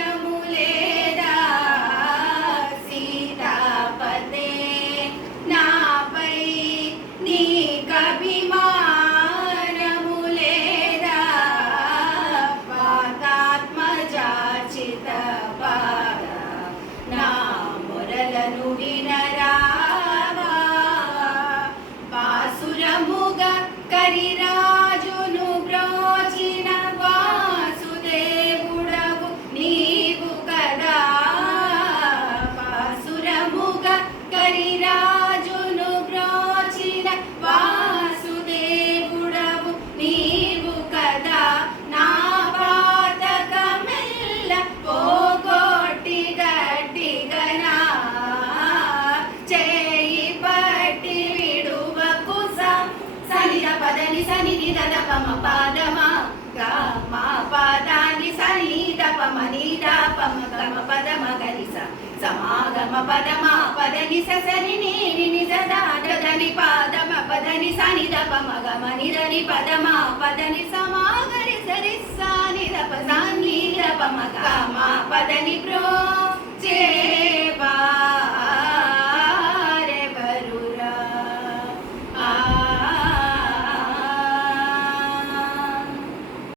నీకభిమానములేదా సీతాపతే నాపై నీకభిమానములేదా పాతాత్మజాచిత పాద నా మొరలను వినరావా పాసురముగ కరిరాజును బ్రోచిన వాసుదేవుడవు నీవు కదా పాసురముగ కరిరాజును బ్రోచిన వాసుదేవుడవు నీవు కదా నా పాతకమెల్ల పోగొట్టి గట్టిగనా చేయి పట్టి విడువకు సనిద పదని సనిధి దదపమ పాదమా మా పాదాని సనిద పమనిద పమ గమ పదమ గరిస సమాగమ పదమా పదని సని నిని సదాదని పాదమ పదని సనిద పమ గమ నిదని పదమా పదని సమాగరి సరి